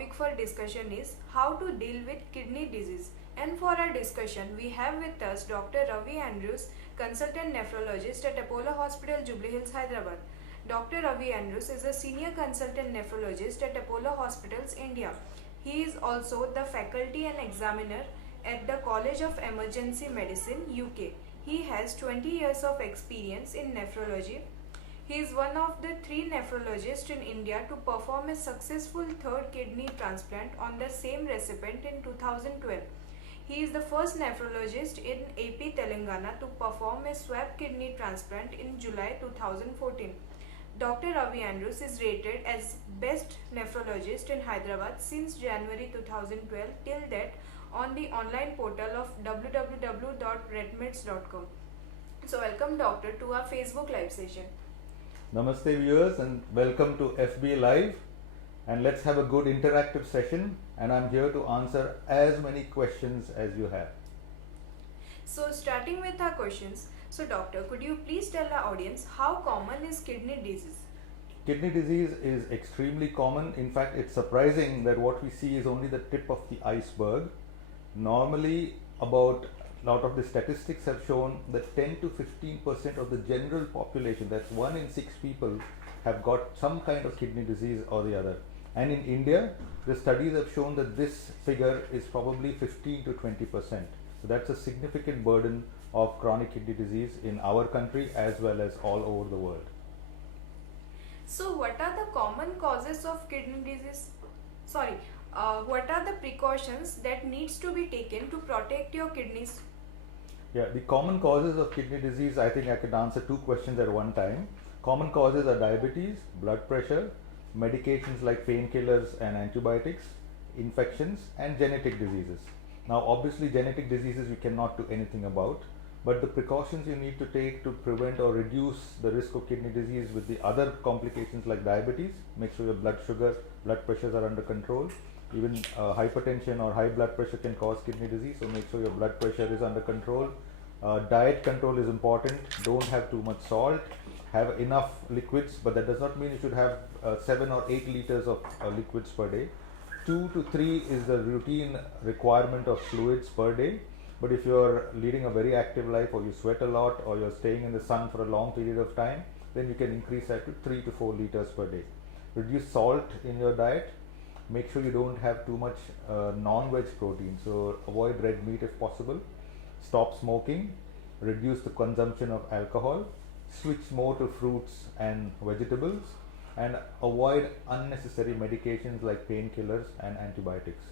topic for discussion is how to deal with kidney disease. And for our discussion, we have with us Dr. Ravi Andrews, consultant nephrologist at Apollo Hospital, Jubilee Hills, Hyderabad. Dr. Ravi Andrews is a senior consultant nephrologist at Apollo Hospitals, India. He is also the faculty and examiner at the College of Emergency Medicine, UK. He has 20 years of experience in nephrology. He is one of the 3 nephrologists in India to perform a successful third kidney transplant on the same recipient in 2012. He is the first nephrologist in AP Telangana to perform a swab kidney transplant in July 2014. Dr. Ravi Andrews is rated as best nephrologist in Hyderabad since January 2012 till date on the online portal of www.redmeds.com. So welcome doctor to our Facebook live session. Namaste viewers and welcome to FB Live, and let's have a good interactive session, and I'm here to answer as many questions as you have. So starting with our questions, so doctor, could you please tell our audience how common is kidney disease? Kidney disease is extremely common. In fact, it's surprising that what we see is only the tip of the iceberg. Normally, about a lot of the statistics have shown that 10 to 15% of the general population, that's 1 in 6 people, have got some kind of kidney disease or the other. And in India, the studies have shown that this figure is probably 15 to 20%. So that's a significant burden of chronic kidney disease in our country as well as all over the world. So what are the common causes of kidney disease? What are the precautions that needs to be taken to protect your kidneys? Yeah, the common causes of kidney disease, I think I could answer 2 questions at one time. Common causes are diabetes, blood pressure, medications like painkillers and antibiotics, infections, and genetic diseases. Now obviously genetic diseases we cannot do anything about, but the precautions you need to take to prevent or reduce the risk of kidney disease with the other complications like diabetes, make sure your blood sugar, blood pressures are under control. Even hypertension or high blood pressure can cause kidney disease, so make sure your blood pressure is under control. Diet control is important. Don't have too much salt. Have enough liquids, but that does not mean you should have 7 or 8 liters of liquids per day. 2 to 3 is the routine requirement of fluids per day. But if you're leading a very active life, or you sweat a lot, or you're staying in the sun for a long period of time, then you can increase that to 3 to 4 liters per day. Reduce salt in your diet. Make sure you don't have too much non-veg protein, so avoid red meat if possible. Stop smoking, reduce the consumption of alcohol, switch more to fruits and vegetables, and avoid unnecessary medications like painkillers and antibiotics.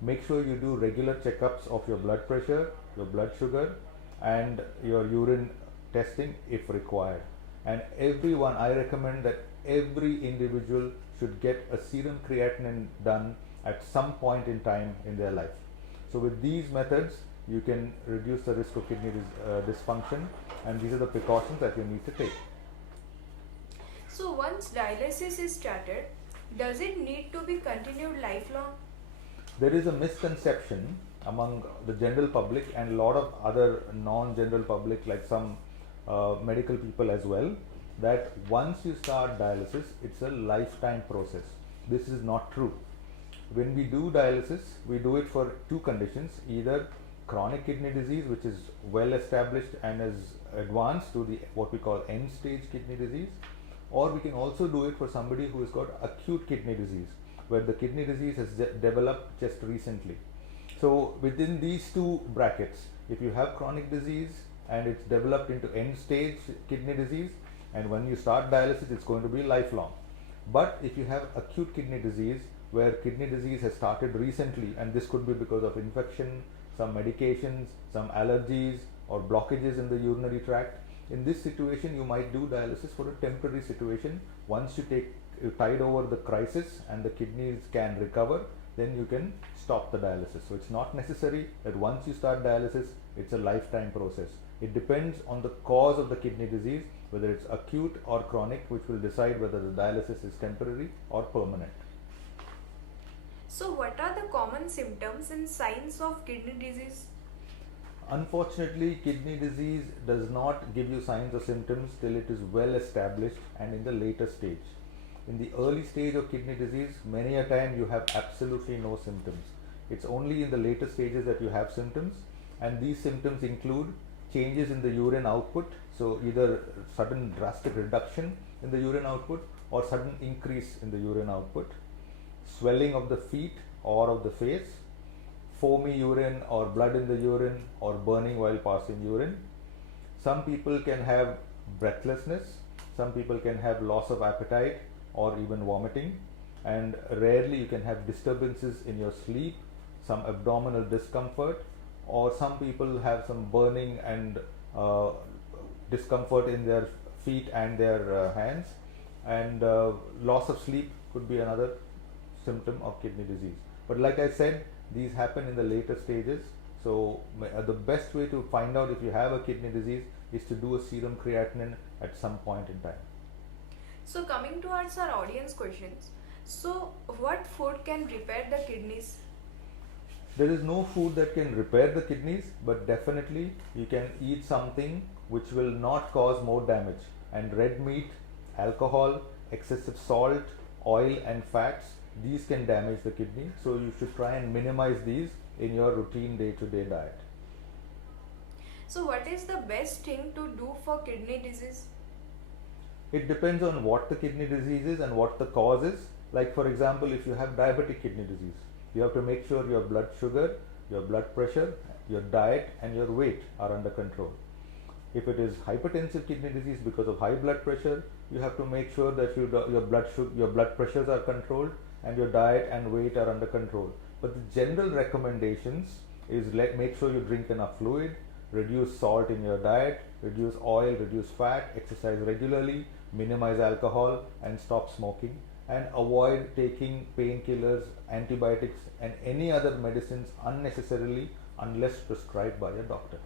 Make sure you do regular checkups of your blood pressure, your blood sugar, and your urine testing if required. And everyone, I recommend that every individual should get a serum creatinine done at some point in time in their life. So with these methods, you can reduce the risk of kidney dysfunction, and these are the precautions that you need to take. So once dialysis is started, does it need to be continued lifelong? There is a misconception among the general public and a lot of other non-general public, like some medical people as well, that once you start dialysis, it's a lifetime process. This is not true. When we do dialysis, we do it for 2 conditions: either chronic kidney disease, which is well established and is advanced to the what we call end stage kidney disease, or we can also do it for somebody who has got acute kidney disease, where the kidney disease has developed just recently. So within these 2 brackets, if you have chronic disease and it's developed into end stage kidney disease, and when you start dialysis, it's going to be lifelong. But if you have acute kidney disease, where kidney disease has started recently, and this could be because of infection, some medications, some allergies, or blockages in the urinary tract, in this situation you might do dialysis for a temporary situation. Once you tide over the crisis and the kidneys can recover, then you can stop the dialysis. So it's not necessary that once you start dialysis, it's a lifetime process. It depends on the cause of the kidney disease, whether it's acute or chronic, which will decide whether the dialysis is temporary or permanent. So what are the common symptoms and signs of kidney disease? Unfortunately, kidney disease does not give you signs or symptoms till it is well established and in the later stage. In the early stage of kidney disease, many a time you have absolutely no symptoms. It's only in the later stages that you have symptoms, and these symptoms include changes in the urine output, so either sudden drastic reduction in the urine output or sudden increase in the urine output, swelling of the feet or of the face, foamy urine or blood in the urine or burning while passing urine. Some people can have breathlessness, some people can have loss of appetite or even vomiting, and rarely you can have disturbances in your sleep, some abdominal discomfort, or some people have some burning and discomfort in their feet and their hands, and loss of sleep could be another symptom of kidney disease. But like I said, these happen in the later stages, so the best way to find out if you have a kidney disease is to do a serum creatinine at some point in time. So coming towards our audience questions, so what food can repair the kidneys? There is no food that can repair the kidneys, but definitely you can eat something which will not cause more damage. And red meat, alcohol, excessive salt, oil and fats, these can damage the kidney. So you should try and minimize these in your routine day-to-day diet. So what is the best thing to do for kidney disease? It depends on what the kidney disease is and what the cause is. Like for example, if you have diabetic kidney disease, you have to make sure your blood sugar, your blood pressure, your diet and your weight are under control. If it is hypertensive kidney disease because of high blood pressure, you have to make sure that your blood pressures are controlled and your diet and weight are under control. But the general recommendations is make sure you drink enough fluid, reduce salt in your diet, reduce oil, reduce fat, exercise regularly, minimize alcohol and stop smoking, and avoid taking painkillers, antibiotics and any other medicines unnecessarily unless prescribed by a doctor.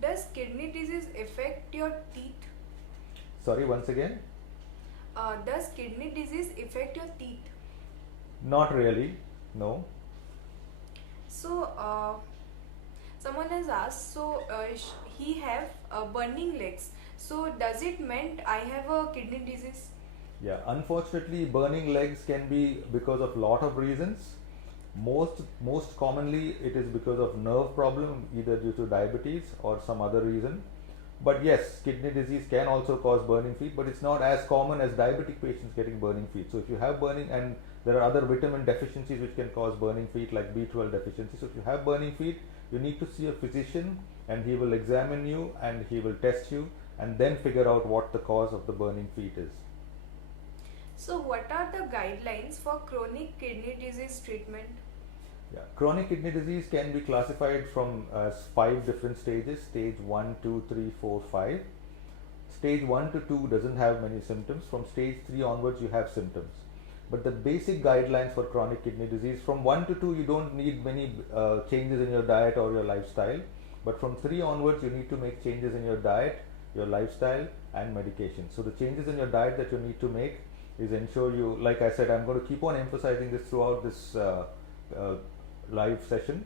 Does kidney disease affect your teeth? Sorry, once again? Does kidney disease affect your teeth? Not really, no. So someone has asked, so he have burning legs. So does it mean I have a kidney disease? Yeah, unfortunately burning legs can be because of lot of reasons. Most commonly it is because of nerve problem, either due to diabetes or some other reason. But yes, kidney disease can also cause burning feet, but it's not as common as diabetic patients getting burning feet. So if you have burning, and there are other vitamin deficiencies which can cause burning feet like B12 deficiency. So if you have burning feet, you need to see a physician and he will examine you and he will test you and then figure out what the cause of the burning feet is. So what are the guidelines for chronic kidney disease treatment? Yeah, chronic kidney disease can be classified from 5 different stages: stage 1, 2, 3, 4, 5. Stage 1 to 2 doesn't have many symptoms. From stage 3 onwards you have symptoms. But the basic guidelines for chronic kidney disease, from 1 to 2 you don't need many changes in your diet or your lifestyle. But from 3 onwards you need to make changes in your diet, your lifestyle and medication. So the changes in your diet that you need to make is ensure you, like I said, I'm going to keep on emphasizing this throughout this live session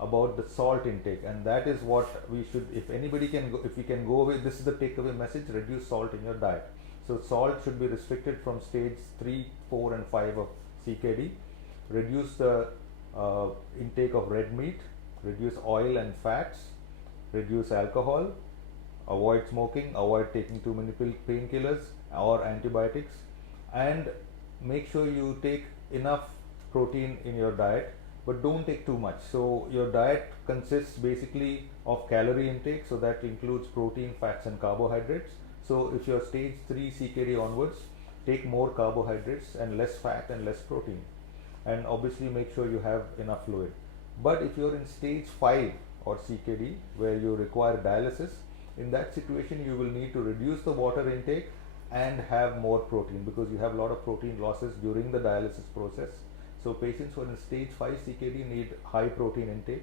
about the salt intake, and that is what we should, if anybody can go, if we can go away, this is the takeaway message: reduce salt in your diet. So salt should be restricted from stage 3, 4 and 5 of CKD. Reduce the intake of red meat, reduce oil and fats, reduce alcohol, avoid smoking, avoid taking too many painkillers or antibiotics, and make sure you take enough protein in your diet, but don't take too much. So your diet consists basically of calorie intake, so that includes protein, fats and carbohydrates. So if you're stage 3 CKD onwards, take more carbohydrates and less fat and less protein, and obviously make sure you have enough fluid. But if you're in stage 5 or CKD where you require dialysis, in that situation you will need to reduce the water intake and have more protein, because you have a lot of protein losses during the dialysis process. So patients who are in stage 5 CKD need high protein intake.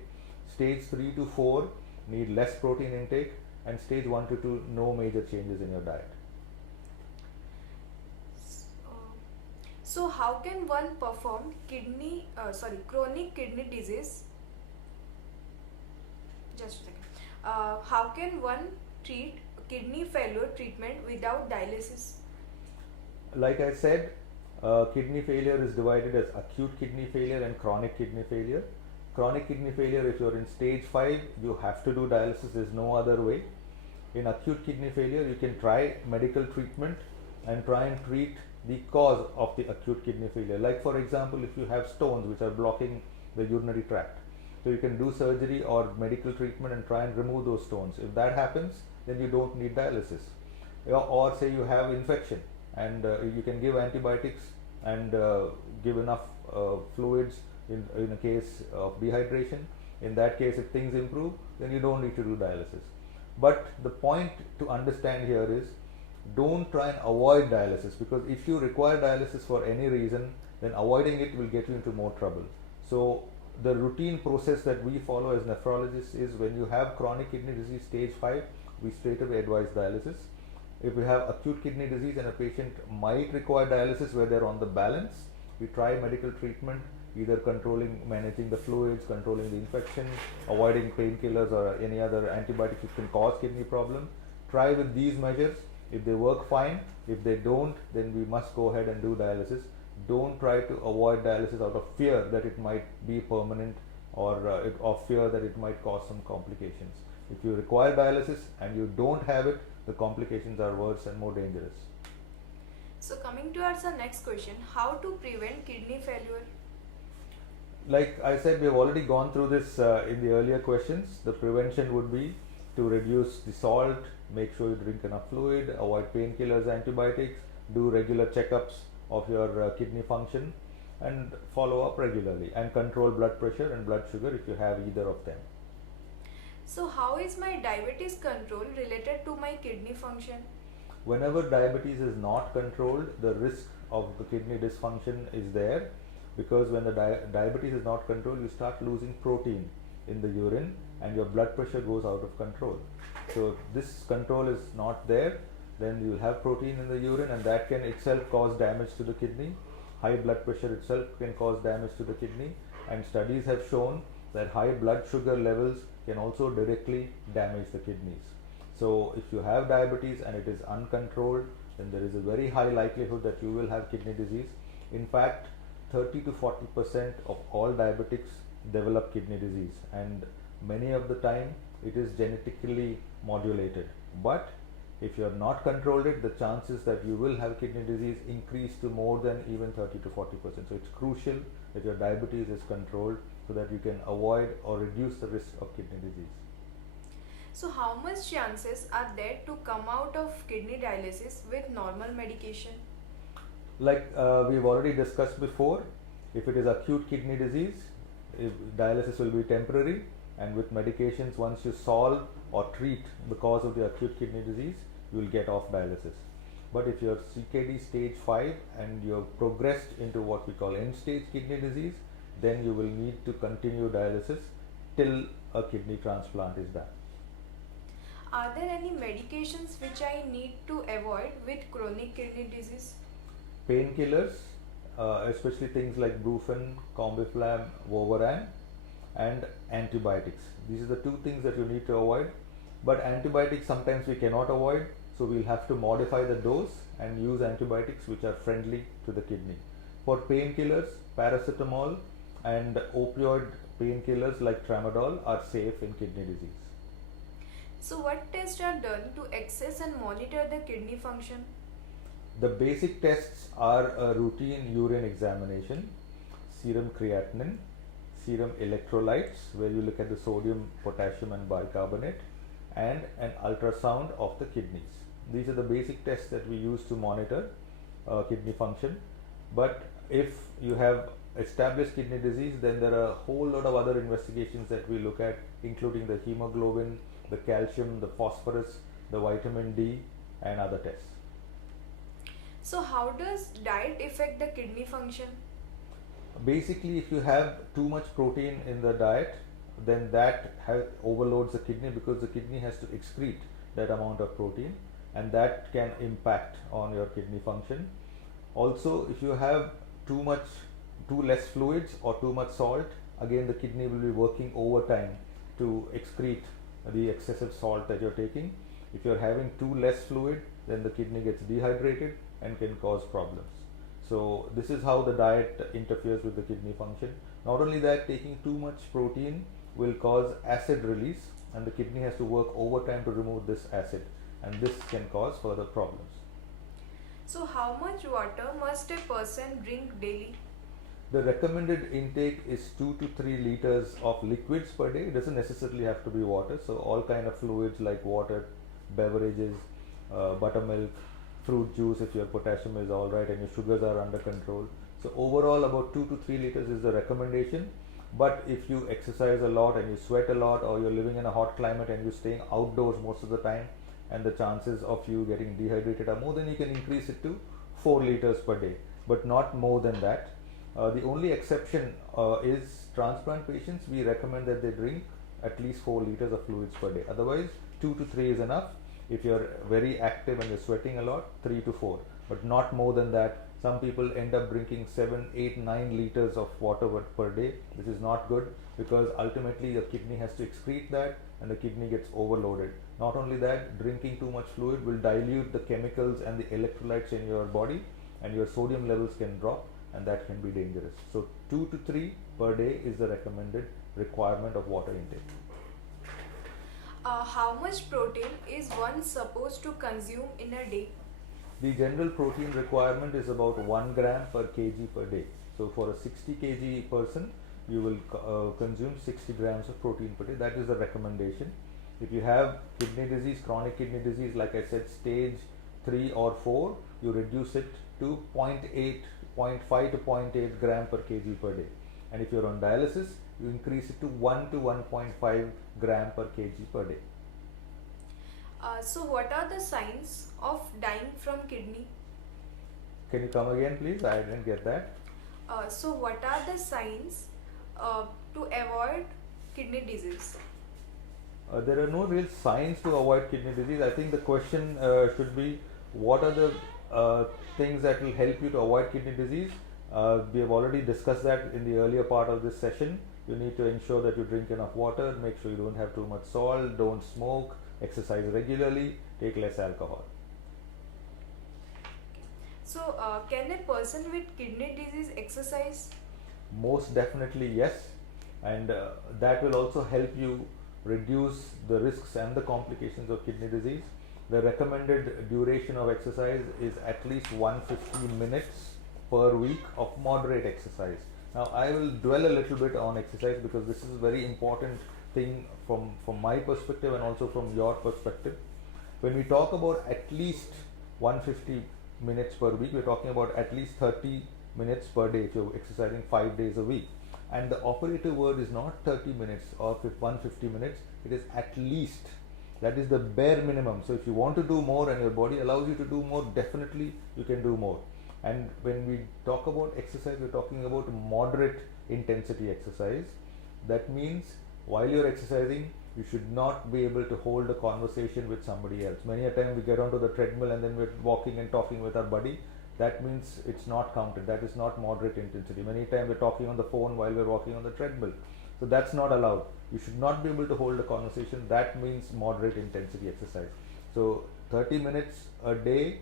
Stage 3 to 4 need less protein intake, and stage 1 to 2 no major changes in your diet. So how can one perform chronic kidney disease? Just a second. How can one treat kidney failure treatment without dialysis? Like I said, kidney failure is divided as acute kidney failure and chronic kidney failure. Chronic kidney failure, if you're in stage 5, you have to do dialysis, there's no other way. In acute kidney failure, you can try medical treatment and try and treat the cause of the acute kidney failure. Like for example, if you have stones which are blocking the urinary tract, so you can do surgery or medical treatment and try and remove those stones. If that happens, then you don't need dialysis. Or say you have infection and you can give antibiotics and give enough fluids in a case of dehydration. In that case, if things improve, then you don't need to do dialysis. But the point to understand here is, don't try and avoid dialysis, because if you require dialysis for any reason, then avoiding it will get you into more trouble. So the routine process that we follow as nephrologists is, when you have chronic kidney disease stage 5, we straight away advise dialysis. If we have acute kidney disease and a patient might require dialysis where they're on the balance, we try medical treatment, either managing the fluids, controlling the infection, avoiding painkillers or any other antibiotics which can cause kidney problem. Try with these measures. If they work, fine. If they don't, then we must go ahead and do dialysis. Don't try to avoid dialysis out of fear that it might be permanent, or fear that it might cause some complications. If you require dialysis and you don't have it, the complications are worse and more dangerous. So coming to our next question, how to prevent kidney failure? Like I said, we have already gone through this in the earlier questions. The prevention would be to reduce the salt, make sure you drink enough fluid, avoid painkillers, antibiotics, do regular checkups of your kidney function, and follow up regularly, and control blood pressure and blood sugar if you have either of them. So how is my diabetes control related to my kidney function? Whenever diabetes is not controlled, the risk of the kidney dysfunction is there, because when the diabetes is not controlled, you start losing protein in the urine and your blood pressure goes out of control. So this control is not there, then you will have protein in the urine, and that can itself cause damage to the kidney. High blood pressure itself can cause damage to the kidney, and studies have shown that high blood sugar levels can also directly damage the kidneys. So if you have diabetes and it is uncontrolled, then there is a very high likelihood that you will have kidney disease. In fact, 30 to 40% of all diabetics develop kidney disease, and many of the time it is genetically modulated. But if you have not controlled it, the chances that you will have kidney disease increase to more than even 30 to 40%. So it's crucial that your diabetes is controlled so that you can avoid or reduce the risk of kidney disease. So how much chances are there to come out of kidney dialysis with normal medication? Like we've already discussed before, if it is acute kidney disease, dialysis will be temporary, and with medications, once you solve or treat the cause of the acute kidney disease, you will get off dialysis. But if you're CKD stage 5 and you have progressed into what we call end stage kidney disease, then you will need to continue dialysis till a kidney transplant is done. Are there any medications which I need to avoid with chronic kidney disease? Painkillers, especially things like Brufen, Combiflam, Vovaran, and antibiotics. These are the two things that you need to avoid. But antibiotics sometimes we cannot avoid, so we'll have to modify the dose and use antibiotics which are friendly to the kidney. For painkillers, paracetamol and opioid painkillers like tramadol are safe in kidney disease. So what tests are done to assess and monitor the kidney function? The basic tests are a routine urine examination, serum creatinine, serum electrolytes where you look at the sodium, potassium and bicarbonate, and an ultrasound of the kidneys. These are the basic tests that we use to monitor kidney function. But if you have established kidney disease, then there are a whole lot of other investigations that we look at, including the hemoglobin, the calcium, the phosphorus, the vitamin D and other tests. So how does diet affect the kidney function? Basically, if you have too much protein in the diet, then that overloads the kidney, because the kidney has to excrete that amount of protein, and that can impact on your kidney function. Also, if you have too less fluids or too much salt, again the kidney will be working overtime to excrete the excessive salt that you're taking. If you're having too less fluid, then the kidney gets dehydrated and can cause problems. So this is how the diet interferes with the kidney function. Not only that, taking too much protein will cause acid release, and the kidney has to work overtime to remove this acid, and this can cause further problems. So how much water must a person drink daily? The recommended intake is 2 to 3 liters of liquids per day. It doesn't necessarily have to be water. So all kind of fluids like water, beverages, buttermilk, fruit juice if your potassium is all right and your sugars are under control. So overall about 2 to 3 liters is the recommendation. But if you exercise a lot and you sweat a lot, or you're living in a hot climate and you're staying outdoors most of the time, and the chances of you getting dehydrated are more, then you can increase it to 4 liters per day, but not more than that. The only exception is transplant patients. We recommend that they drink at least 4 liters of fluids per day. Otherwise, 2 to 3 is enough. If you're very active and you're sweating a lot, 3 to 4, but not more than that. Some people end up drinking 7, 8, 9 liters of water per day. This is not good, because ultimately your kidney has to excrete that and the kidney gets overloaded. Not only that, drinking too much fluid will dilute the chemicals and the electrolytes in your body, and your sodium levels can drop, and that can be dangerous. So 2 to 3 per day is the recommended requirement of water intake. How much protein is one supposed to consume in a day? The general protein requirement is about 1 gram per kg per day. So for a 60 kg person, you will consume 60 grams of protein per day. That is the recommendation. If you have kidney disease, chronic kidney disease, like I said, stage 3 or 4, you reduce it to 0.5 to 0.8 gram per kg per day. And if you're on dialysis, you increase it to 1 to 1.5 gram per kg per day. So what are the signs of dying from kidney? Can you come again, please? I didn't get that. So what are the signs to avoid kidney disease? There are no real signs to avoid kidney disease. I think the question should be, what are the things that will help you to avoid kidney disease? We have already discussed that in the earlier part of this session. You need to ensure that you drink enough water, make sure you don't have too much salt, don't smoke, exercise regularly, take less alcohol. So can a person with kidney disease exercise? Most definitely yes, and that will also help you reduce the risks and the complications of kidney disease. The recommended duration of exercise is at least 150 minutes per week of moderate exercise. Now I will dwell a little bit on exercise, because this is a very important thing from my perspective and also from your perspective. When we talk about at least 150 minutes per week, we're talking about at least 30 minutes per day if you're exercising 5 days a week. And the operative word is not 30 minutes or 150 minutes, it is at least. That is the bare minimum. So if you want to do more and your body allows you to do more, definitely you can do more. And when we talk about exercise, we're talking about moderate intensity exercise. That means while you're exercising, you should not be able to hold a conversation with somebody else. Many a time we get onto the treadmill and then we're walking and talking with our buddy. That means it's not counted. That is not moderate intensity. Many times we're talking on the phone while we're walking on the treadmill. So that's not allowed. You should not be able to hold a conversation. That means moderate intensity exercise. So 30 minutes a day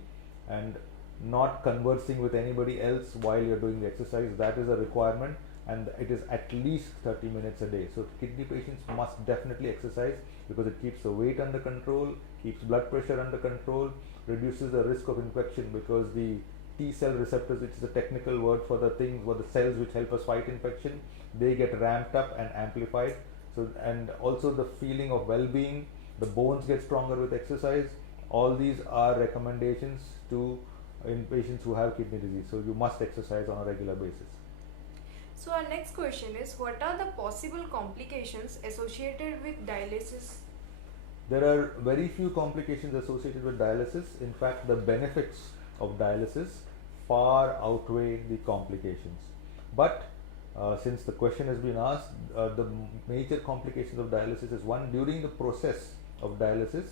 and not conversing with anybody else while you're doing the exercise, that is a requirement, and it is at least 30 minutes a day. So kidney patients must definitely exercise, because it keeps the weight under control, keeps blood pressure under control, reduces the risk of infection, because the T cell receptors, which is a technical word for the things, or the cells which help us fight infection, they get ramped up and amplified. So, and also the feeling of well-being, the bones get stronger with exercise. All these are recommendations in patients who have kidney disease. So you must exercise on a regular basis. So our next question is, what are the possible complications associated with dialysis? There are very few complications associated with dialysis. In fact, the benefits of dialysis far outweigh the complications. But since the question has been asked, the major complications of dialysis is, one, during the process of dialysis,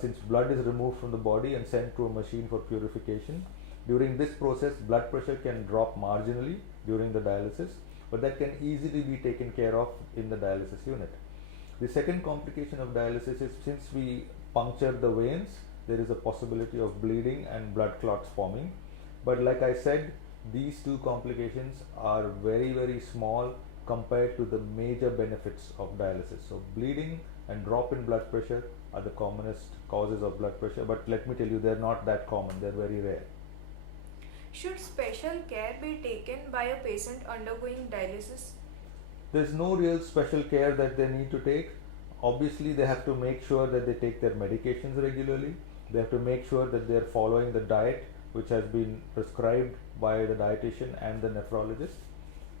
since blood is removed from the body and sent to a machine for purification, during this process blood pressure can drop marginally during the dialysis, but that can easily be taken care of in the dialysis unit. The second complication of dialysis is, since we puncture the veins, there is a possibility of bleeding and blood clots forming. But like I said, these two complications are very, very small compared to the major benefits of dialysis. So bleeding and drop in blood pressure are the commonest causes of blood pressure, but let me tell you, they're not that common, they're very rare. Should special care be taken by a patient undergoing dialysis? There's no real special care that they need to take. Obviously, they have to make sure that they take their medications regularly. They have to make sure that they're following the diet which has been prescribed by the dietitian and the nephrologist,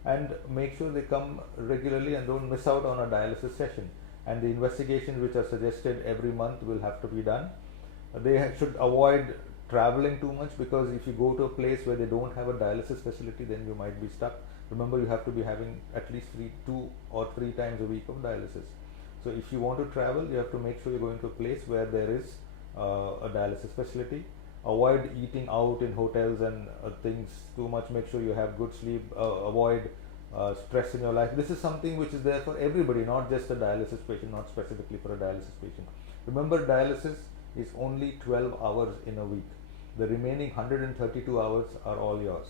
and make sure they come regularly and don't miss out on a dialysis session. And the investigations which are suggested every month will have to be done. They should avoid traveling too much, because if you go to a place where they don't have a dialysis facility, then you might be stuck. Remember, you have to be having at least 2 or 3 times a week of dialysis. So if you want to travel, you have to make sure you're going to a place where there is a dialysis facility. Avoid eating out in hotels and things too much. Make sure you have good sleep. Avoid stress in your life. This is something which is there for everybody, not just a dialysis patient, not specifically for a dialysis patient. Remember, dialysis is only 12 hours in a week. The remaining 132 hours are all yours.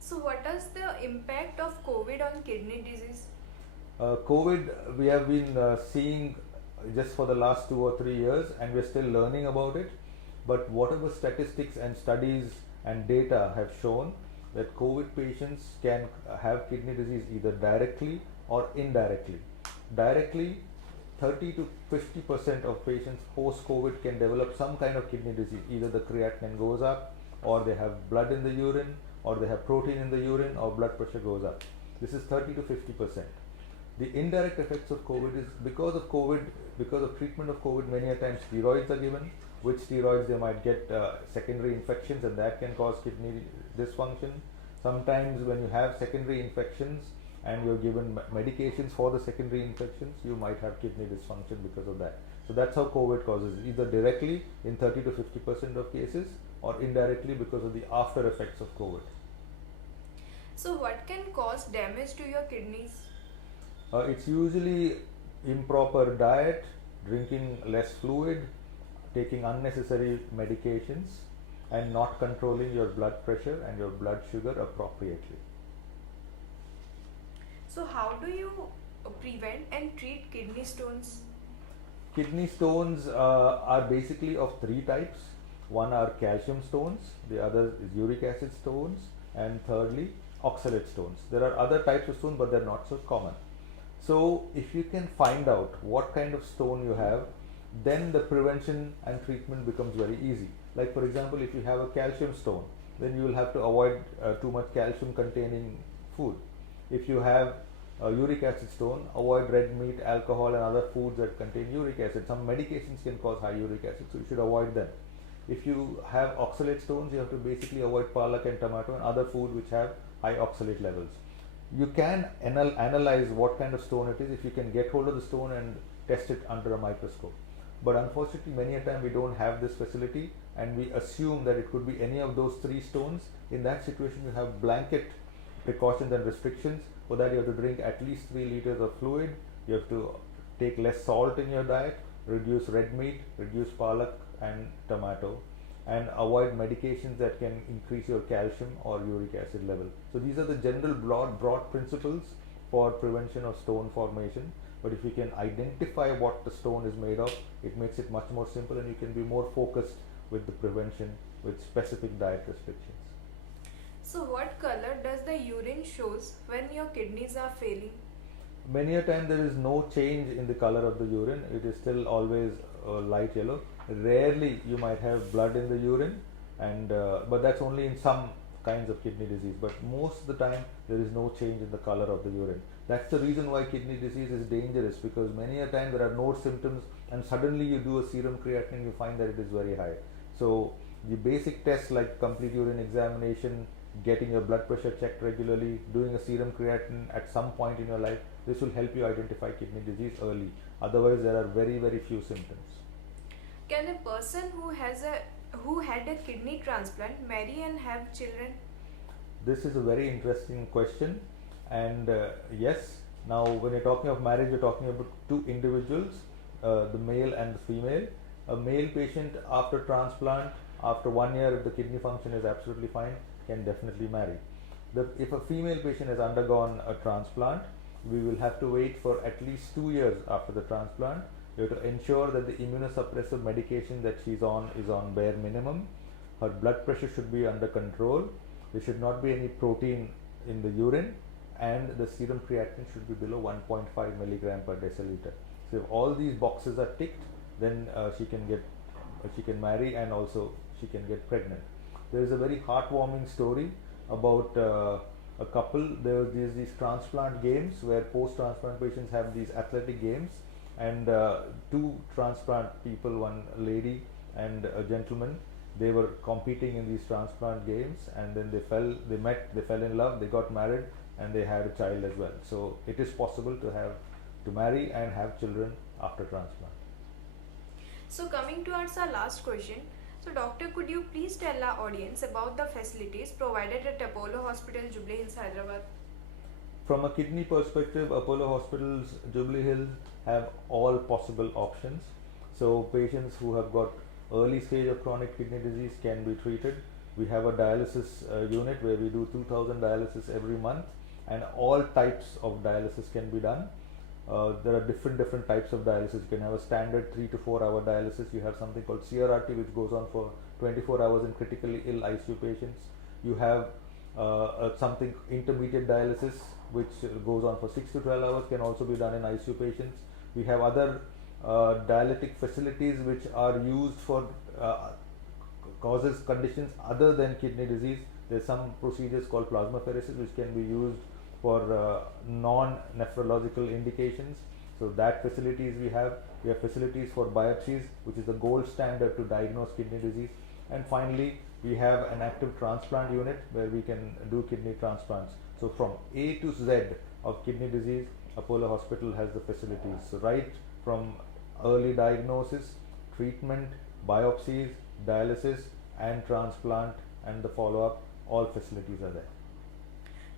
So what is the impact of COVID on kidney disease? COVID, we have been seeing just for the last 2 or 3 years, and we're still learning about it. But whatever statistics and studies and data have shown, that COVID patients can have kidney disease either directly or indirectly. Directly, 30 to 50% of patients post-COVID can develop some kind of kidney disease. Either the creatinine goes up, or they have blood in the urine, or they have protein in the urine, or blood pressure goes up. This is 30 to 50%. The indirect effects of COVID is because of COVID, because of treatment of COVID, many a times steroids are given. With steroids, they might get secondary infections, and that can cause kidney dysfunction. Sometimes when you have secondary infections and you're given medications for the secondary infections, you might have kidney dysfunction because of that. So that's how COVID causes, either directly in 30 to 50% of cases, or indirectly because of the after effects of COVID. So what can cause damage to your kidneys? It's usually improper diet, drinking less fluid, taking unnecessary medications, and not controlling your blood pressure and your blood sugar appropriately. So how do you prevent and treat kidney stones? Kidney stones are basically of 3 types. One are calcium stones, the other is uric acid stones, and thirdly oxalate stones. There are other types of stones, but they're not so common. So if you can find out what kind of stone you have, then the prevention and treatment becomes very easy. Like for example, if you have a calcium stone, then you will have to avoid too much calcium containing food. If you have a uric acid stone, avoid red meat, alcohol, and other foods that contain uric acid. Some medications can cause high uric acid, so you should avoid them. If you have oxalate stones, you have to basically avoid palak and tomato and other food which have high oxalate levels. You can analyze what kind of stone it is if you can get hold of the stone and test it under a microscope. But unfortunately, many a time we don't have this facility, and we assume that it could be any of those 3 stones. In that situation, you have blanket precautions and restrictions. For that, you have to drink at least 3 liters of fluid. You have to take less salt in your diet, reduce red meat, reduce palak and tomato, and avoid medications that can increase your calcium or uric acid level. So these are the general broad principles for prevention of stone formation. But if you can identify what the stone is made of, it makes it much more simple, and you can be more focused with the prevention with specific diet restrictions. So what color does the urine shows when your kidneys are failing? Many a time there is no change in the color of the urine. It is still always light yellow. Rarely you might have blood in the urine, and but that's only in some kinds of kidney disease. But most of the time there is no change in the color of the urine. That's the reason why kidney disease is dangerous, because many a time there are no symptoms, and suddenly you do a serum creatinine, you find that it is very high. So the basic tests like complete urine examination, getting your blood pressure checked regularly, doing a serum creatinine at some point in your life, this will help you identify kidney disease early. Otherwise, there are very, very few symptoms. Can a person who had a kidney transplant marry and have children? This is a very interesting question, and yes. Now, when you're talking of marriage, you're talking about 2 individuals, the male and the female. A male patient after transplant, after 1 year, if the kidney function is absolutely fine, can definitely marry. If a female patient has undergone a transplant, we will have to wait for at least 2 years after the transplant. We have to ensure that the immunosuppressive medication that she's on is on bare minimum. Her blood pressure should be under control. There should not be any protein in the urine, and the serum creatinine should be below 1.5 milligram per deciliter. So if all these boxes are ticked, then she can marry, and also she can get pregnant. There is a very heartwarming story about a couple. There's these transplant games where post-transplant patients have these athletic games, and two transplant people, one lady and a gentleman, they were competing in these transplant games, and then they fell in love, they got married, and they had a child as well. So it is possible to marry and have children after transplant. So coming towards our last question, so doctor, could you please tell our audience about the facilities provided at Apollo Hospital, Jubilee Hills, Hyderabad? From a kidney perspective, Apollo Hospitals, Jubilee Hills have all possible options. So patients who have got early stage of chronic kidney disease can be treated. We have a dialysis unit where we do 2000 dialysis every month, and all types of dialysis can be done. There are different types of dialysis. You can have a standard 3 to 4 hour dialysis. You have something called CRRT, which goes on for 24 hours in critically ill ICU patients. You have something intermediate dialysis, which goes on for 6 to 12 hours, can also be done in ICU patients. We have other dialytic facilities which are used for conditions other than kidney disease. There's some procedures called plasmapheresis which can be used for non-nephrological indications. So that facilities we have facilities for biopsies, which is the gold standard to diagnose kidney disease. And finally, we have an active transplant unit where we can do kidney transplants. So from A to Z of kidney disease, Apollo Hospital has the facilities. So right from early diagnosis, treatment, biopsies, dialysis, and transplant, and the follow-up, all facilities are there.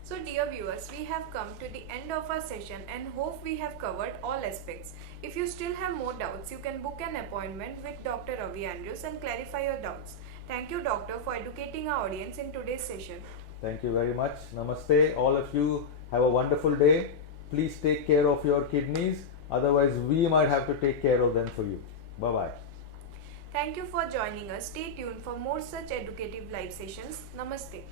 So dear viewers, we have come to the end of our session and hope we have covered all aspects. If you still have more doubts, you can book an appointment with Dr. Ravi Andrews and clarify your doubts. Thank you, doctor, for educating our audience in today's session. Thank you very much. Namaste. All of you have a wonderful day. Please take care of your kidneys. Otherwise, we might have to take care of them for you. Bye-bye. Thank you for joining us. Stay tuned for more such educative live sessions. Namaste.